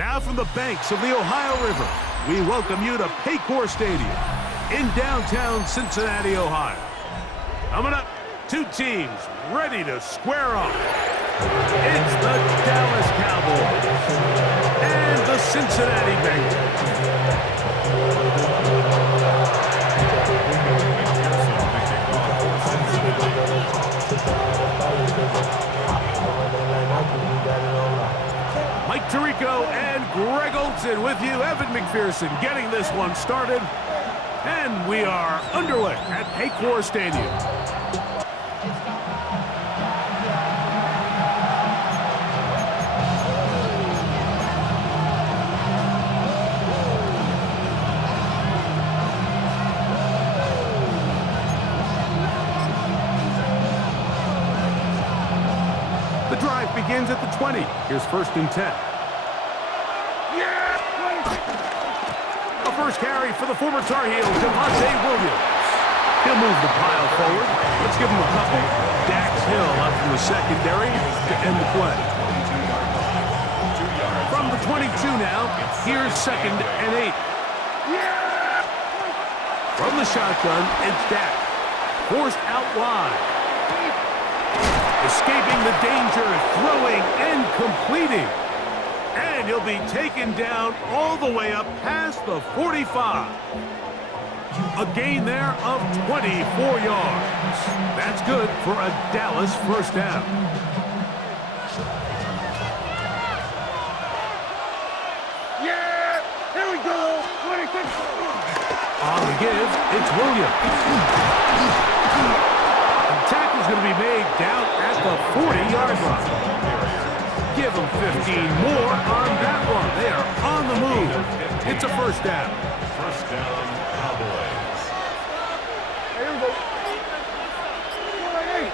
Now from the banks of the Ohio River, we welcome you to Paycor Stadium in downtown Cincinnati, Ohio. Coming up, two teams ready to square off. It's the Dallas Cowboys and the Cincinnati Bengals. Mike Tirico and Greg Olson with you. Evan McPherson getting this one started. And we are underway at Paycor Stadium. The drive begins at the 20. Here's 1st and 10. A first carry for the former Tar Heel, Javonte Williams. He'll move the pile forward. Let's give him a couple. Dax Hill up from the secondary to end the play. From the 22 now, here's 2nd and 8. From the shotgun, it's Dax. Forced out wide. Escaping the danger, throwing and completing. And he'll be taken down all the way up past the 45. A gain there of 24 yards. That's good for a Dallas first down. Yeah! Here we go! 26. On the give, it's Williams. The tackle's going to be made down at the 40-yard line. Give them 15 more on that one. They are on the move. It's a first down. First down, Cowboys. Here we go. Hey,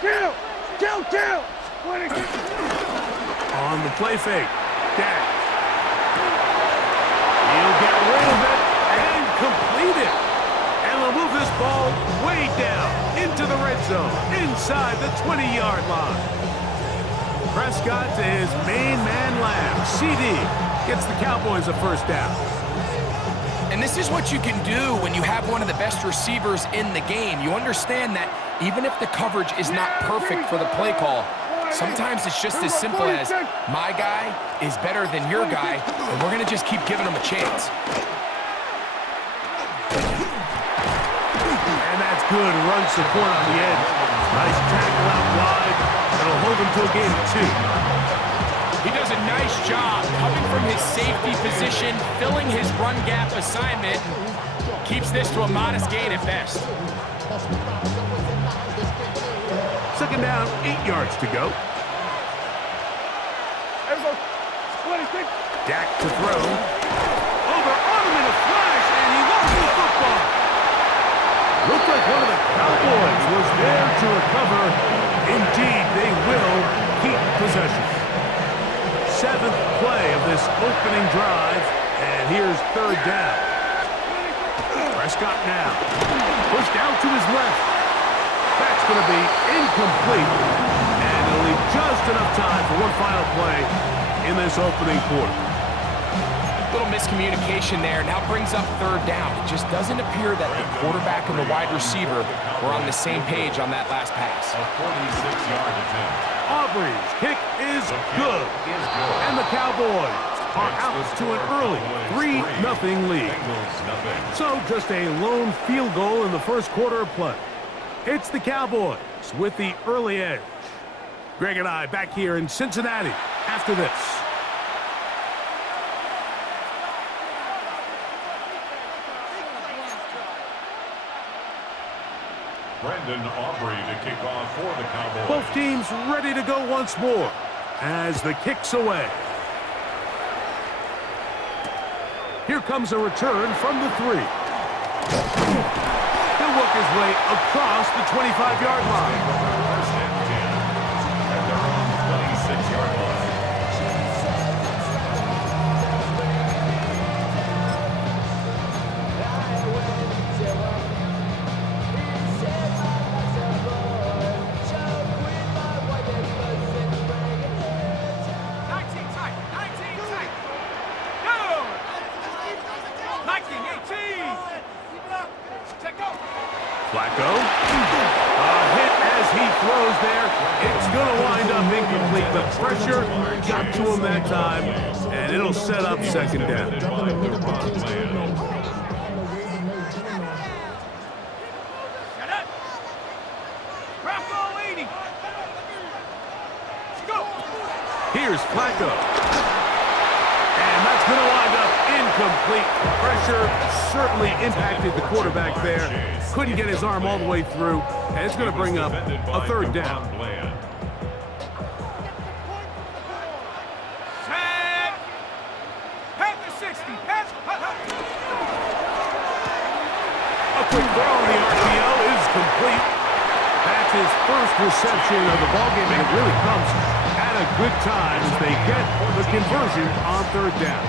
kill! 26. On the play fake, Dax. He'll get rid of it and complete it. And they'll move this ball way down into the red zone, inside the 20-yard line. Prescott to his main man Lamb. CD gets the Cowboys a first down. And this is what you can do when you have one of the best receivers in the game. You understand that even if the coverage is not perfect for the play call, sometimes it's just as simple as my guy is better than your guy, and we're going to just keep giving him a chance. And that's good run support on the edge. Nice tackle out wide. It'll hold him to a gain of 2. He does a nice job coming from his safety position, filling his run gap assignment, keeps this to a modest gain at best. 2nd down, 8 yards to go. Here we go. 26. Dak to throw. Over on him in a flash, and he lost the football. Looked like one of the Cowboys was there to recover. Indeed, they will keep possession. 7th play of this opening drive, and here's 3rd down. Prescott now. Pushed out to his left. That's going to be incomplete, and it'll leave just enough time for one final play in this opening quarter. Little miscommunication there. Now brings up 3rd down. It just doesn't appear that the quarterback and the wide receiver were on the same page on that last pass. A 46-yard attempt. Aubrey's kick is good, and the Cowboys are out to an early 3-0 lead. So just a lone field goal in the first quarter of play. It's the Cowboys with the early edge. Greg and I back here in Cincinnati after this. Brendan Aubrey to kick off for the Cowboys. Both teams ready to go once more as the kick's away. Here comes a return from the 3. He'll work his way across the 25-yard line. First and 10 at their own 26-yard line. incomplete. The pressure got to him that time, and it'll set up second down. Here's Flacco. And that's going to wind up incomplete. Pressure certainly impacted the quarterback there. Couldn't get his arm all the way through, and it's going to bring up a third down. Set. Pass the 60. Pass. A quick throw on the RPO is complete. That's his first reception of the ballgame, and it really comes at a good time as they get the conversion on third down.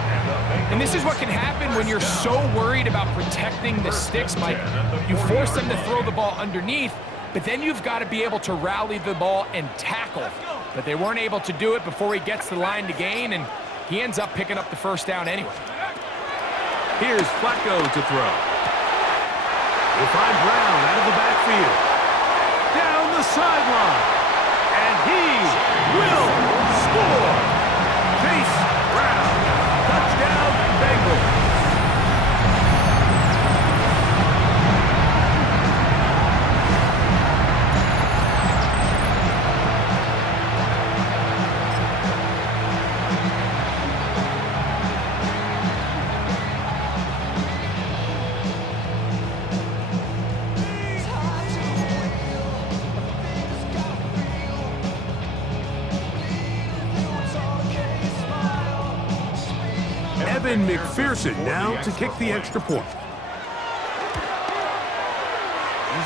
And this is what can happen when you're so worried about protecting the sticks, Mike. You force them to throw the ball underneath, but then you've got to be able to rally the ball and tackle. But they weren't able to do it before he gets the line to gain, and he ends up picking up the first down anyway. Here's Flacco to throw. We'll find Brown out of the backfield. Down the sideline. And he will score. Chase Brown. Touchdown, Bengals. Evan McPherson now to kick the extra point. He's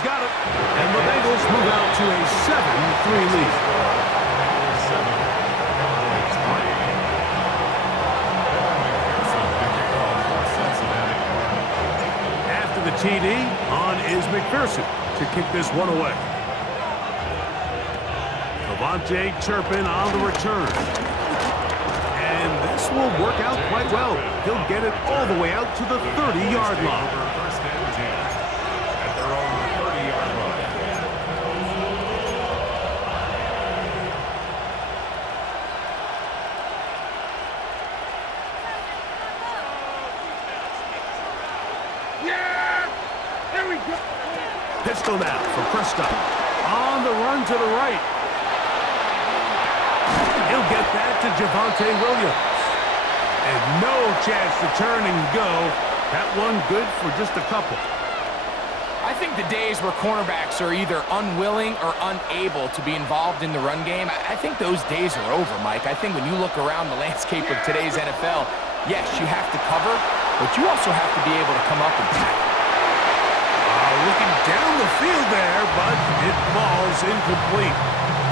got it. And the Bengals move out to a 7-3 lead. After the TD, on is McPherson to kick this one away. Devontae Turpin on the return. And this will work out quite well. He'll get it all the way out to the 30-yard line. First and 10 at their own 30-yard line. Yeah! There we go. Pistol now for Prescott. On the run to the right. He'll get that to Javonte Williams. And no chance to turn and go. That one good for just a couple. I think the days where cornerbacks are either unwilling or unable to be involved in the run game, I think those days are over, Mike. I think when you look around the landscape of today's NFL, yes, you have to cover, but you also have to be able to come up and tackle. Looking down the field there, but it falls incomplete.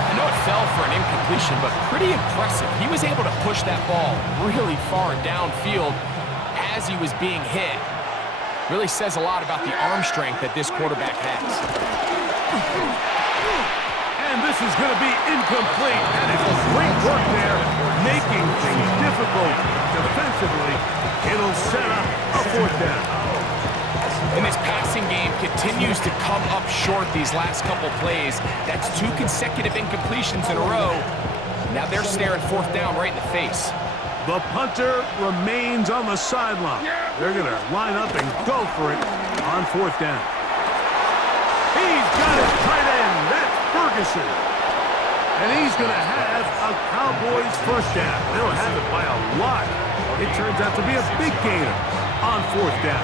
I know it fell for an incompletion, but pretty impressive. He was able to push that ball really far downfield as he was being hit. Really says a lot about the arm strength that this quarterback has. And this is going to be incomplete. That is great work there, making things difficult defensively. It'll set up a fourth down. And this passing game continues to come up short these last couple plays. That's 2 consecutive incompletions in a row. Now they're staring fourth down right in the face. The punter remains on the sideline. They're going to line up and go for it on fourth down. He's got his tight end. That's Ferguson. And he's going to have a Cowboys first down. They'll have it by a lot. It turns out to be a big gainer on fourth down.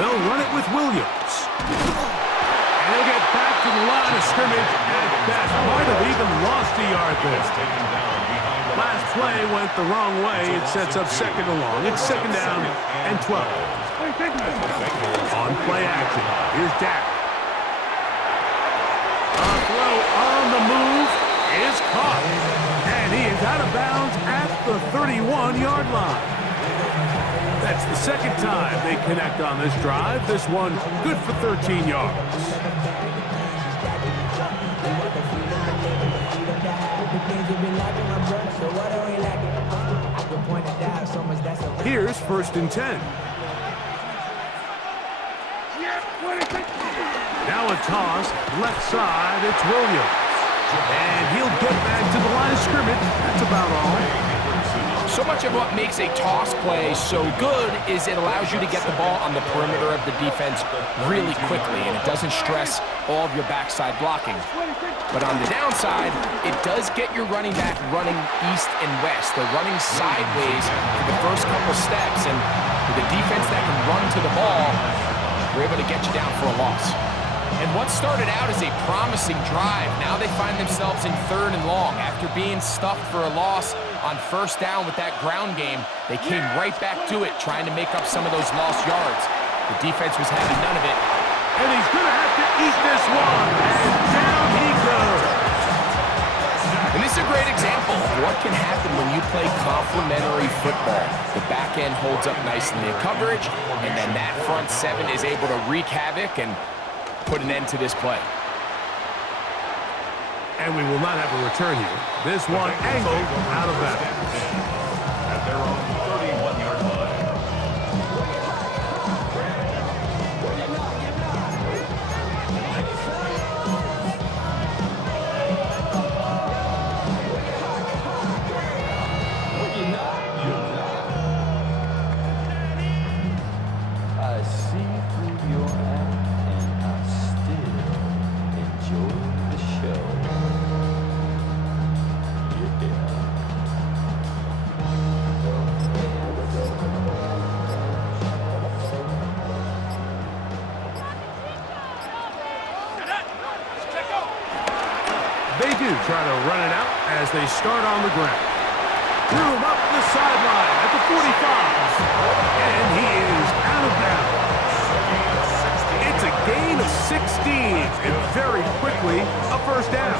They'll run it with Williams. And he'll get back to the line of scrimmage at best. Might have even lost a yard there. Last play went the wrong way. It sets up second and long. It's second down and 12. On play action. Here's Dak. A throw on the move is caught. And he is out of bounds at the 31-yard line. That's the second time they connect on this drive. This one good for 13 yards. Here's 1st and 10. Now a toss, left side, it's Williams. And he'll get back to the line of scrimmage. That's about all. So much of what makes a toss play so good is it allows you to get the ball on the perimeter of the defense really quickly, and it doesn't stress all of your backside blocking. But on the downside, it does get your running back running east and west. They're running sideways for the first couple steps, and with a defense that can run to the ball, we're able to get you down for a loss. And what started out as a promising drive, now they find themselves in 3rd and long. After being stuffed for a loss on 1st down with that ground game, they came right back to it, trying to make up some of those lost yards. The defense was having none of it. And he's going to have to eat this one. And down he goes. And this is a great example of what can happen when you play complementary football. The back end holds up nicely in coverage, and then that front 7 is able to wreak havoc and put an end to this play. And we will not have a return here. This one angled out of bounds. At their own 31-yard line. I see through your act and I still enjoy the show. Yeah. They do try to run it out as they start on the ground. Room up the sideline at the 45. And he is out of bounds. It's a gain of 16. And very quickly, a 1st down.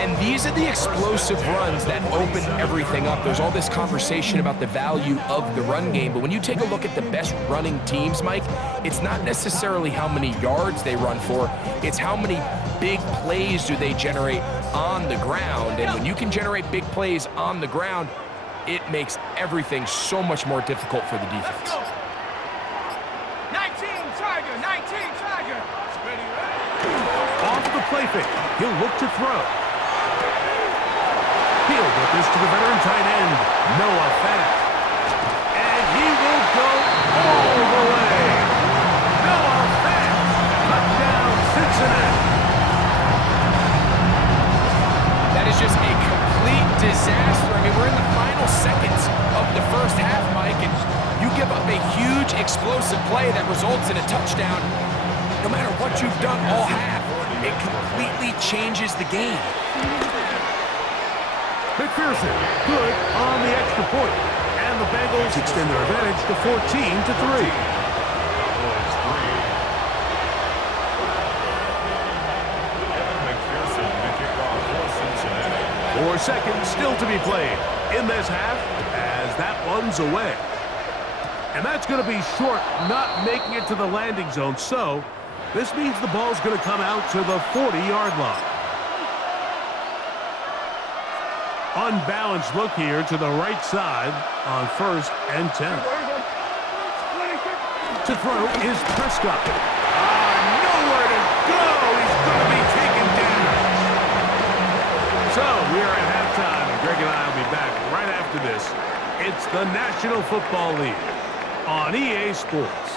And these are the explosive runs that open everything up. There's all this conversation about the value of the run game, but when you take a look at the best running teams, Mike, it's not necessarily how many yards they run for, it's how many big plays do they generate on the ground. And when you can generate big plays on the ground, it makes everything so much more difficult for the defense. 19 Tiger, 19 Tiger. Off the play fake. He'll look to throw. He'll get this to the veteran tight end, Noah Fant. And he will go all the way. Noah Fant, touchdown Cincinnati. That is just a complete disaster. I mean, we're in the final seconds of the 1st half, Mike, and you give up a huge explosive play that results in a touchdown. No matter what you've done all half, it completely changes the game. McPherson, good on the extra point. And the Bengals extend their advantage to 14-3. 4 seconds still to be played in this half as that one's away. And that's going to be short, not making it to the landing zone. So this means the ball's going to come out to the 40-yard line. Unbalanced look here to the right side on 1st and 10. To throw is Prescott. Nowhere to go. He's going to be taken down. So we are at halftime, and Greg and I will be back right after this. It's the National Football League on EA Sports.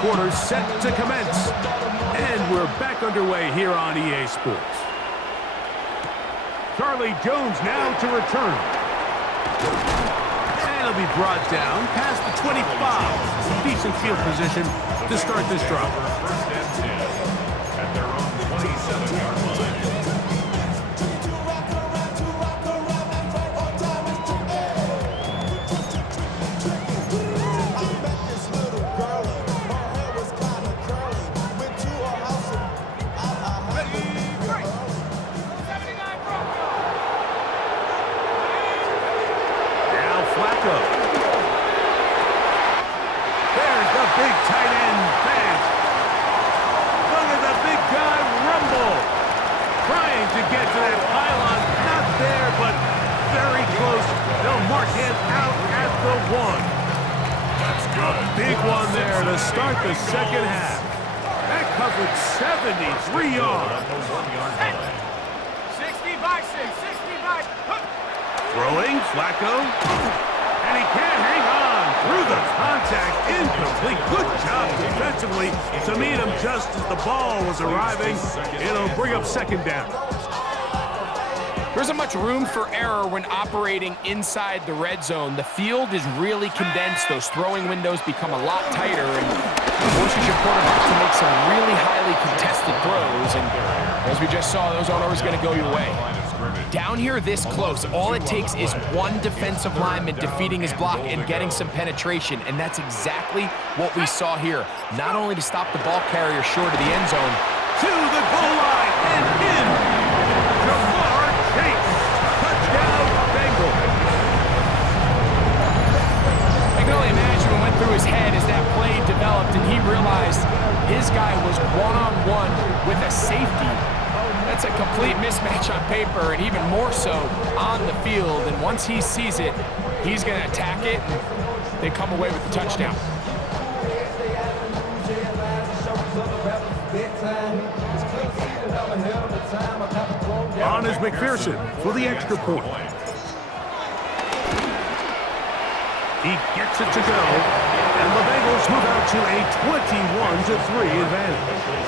Quarter set to commence, and we're back underway here on EA Sports. Charlie Jones now to return, and he'll be brought down past the 25. Decent field position to start this drive. 1st and 10 at their own 27-yard line. big tight end fast. Look at the big guy rumble. Trying to get to that pylon. Not there, but very close. They'll mark him out at the 1. A big one there to start the second half. That covered 73 yards. 60 by 6, 60 by... Throwing, Flacco. And he can't hang on through the contact. Incomplete. Good job defensively to meet him just as the ball was arriving. It'll bring up second down. There isn't much room for error when operating inside the red zone. The field is really condensed. Those throwing windows become a lot tighter and forces your quarterback to make some really highly contested throws. And as we just saw, those aren't always going to go your way. Down here this close, all it takes is one defensive lineman defeating his block and getting some penetration, and that's exactly what we saw here. Not only to stop the ball carrier short of the end zone, to the goal line and in. Jamar Chase. Touchdown, Bengals. I can only imagine what went through his head as that play developed and he realized his guy was one-on-one with a safety. That's a complete mismatch on paper and even more so on the field. And once he sees it, he's going to attack it, and they come away with the touchdown. On is McPherson for the extra point. He gets it to go, and the Bengals move out to a 21-3 advantage.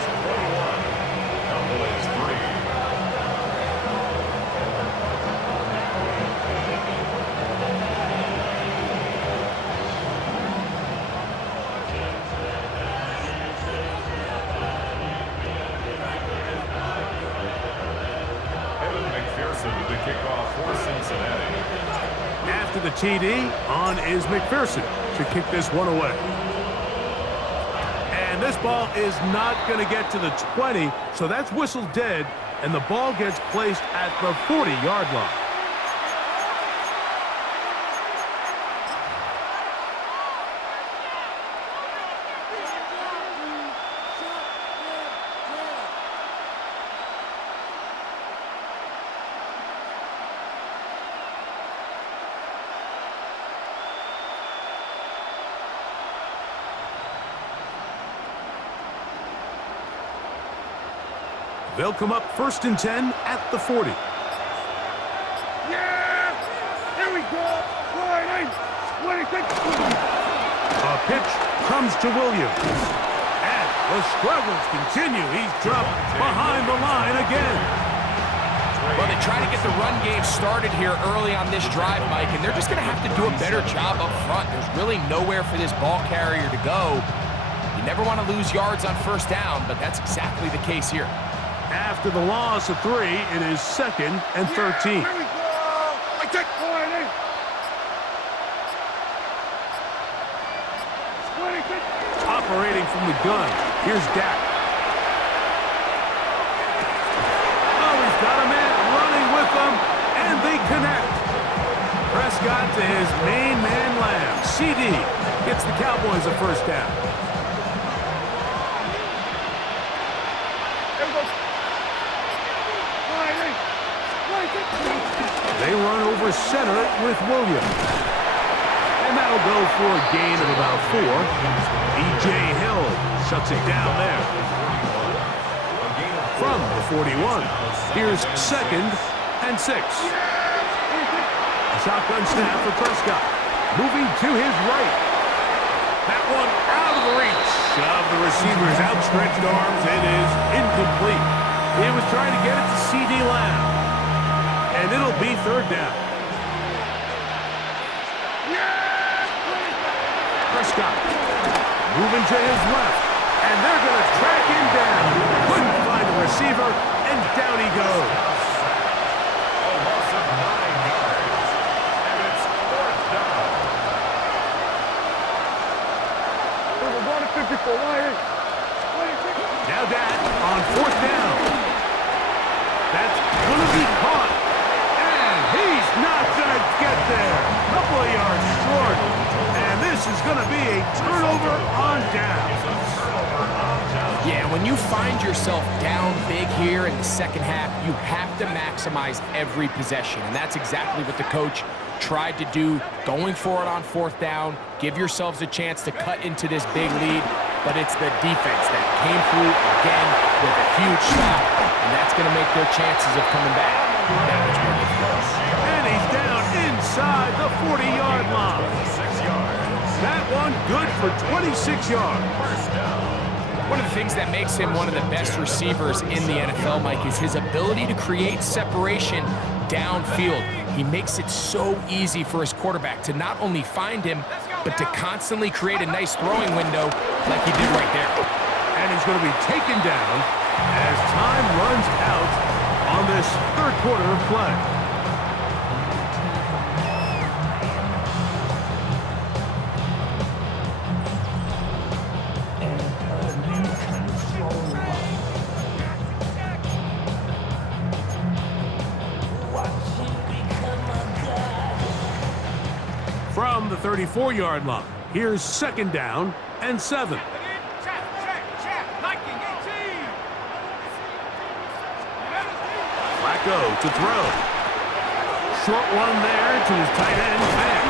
The kickoff for Cincinnati. After the TD, on is McPherson to kick this one away. And this ball is not going to get to the 20, so that's whistled dead, and the ball gets placed at the 40-yard line. They'll come up 1st and 10 at the 40. Yeah! Here we go! A pitch comes to Williams. And the struggles continue. He's dropped behind the line again. Well, they try to get the run game started here early on this drive, Mike, and they're just going to have to do a better job up front. There's really nowhere for this ball carrier to go. You never want to lose yards on 1st down, but that's exactly the case here. After the loss of 3, it is 2nd and 13. Here we go! I take point in. Operating from the gun, here's Dak. Oh, he's got a man running with them, and they connect. Prescott to his main man Lamb. CD gets the Cowboys a 1st down. They run over center with Williams. And that'll go for a gain of about 4. E.J. Hill shuts it down there. From the 41, here's 2nd and 6. Shotgun snap for Prescott. Moving to his right. That one out of the reach of the receiver's outstretched arms. It is incomplete. He was trying to get it to C.D. Lamb. And it'll be 3rd down. Prescott moving to his left. And they're going to track him down. Couldn't find a receiver, and down he goes. A loss of 9 yards. And it's 4th down. Now Dak on 4th down. That's going to be caught. And he's not going to get there. A couple of yards short. And this this is going to be a turnover on downs. Yeah, when you find yourself down big here in the second half, you have to maximize every possession, and that's exactly what the coach tried to do, going for it on fourth down, give yourselves a chance to cut into this big lead, but it's the defense that came through again with a huge stop, and that's going to make their chances of coming back that much more difficult. And he's down inside the 40-yard line. 6 yards. That one good for 26 yards. First down. One of the things that makes him one of the best receivers in the NFL, Mike, is his ability to create separation downfield. He makes it so easy for his quarterback to not only find him, but to constantly create a nice throwing window like he did right there. And he's going to be taken down as time runs out on this third quarter of play. From the 34-yard line, here's second down and 7. Flacco to throw. Short one there to his tight end, Fant.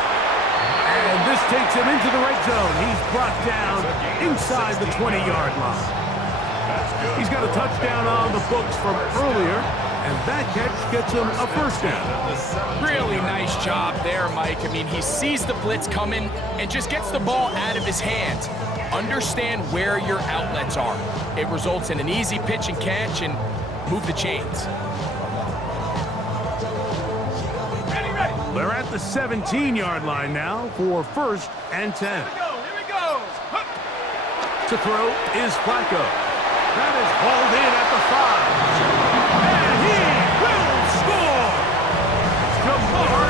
And this takes him into the red zone. He's brought down inside the 20-yard line. He's got a touchdown on the books from earlier, and that catch gets him a first down. Really nice job there, Mike. I mean, he sees the blitz coming and just gets the ball out of his hands. Understand where your outlets are. It results in an easy pitch and catch and move the chains. They're at the 17-yard line now for first and 10. Here we go. To throw is Flacco. That is hauled in at the 5. And he will score! Jamar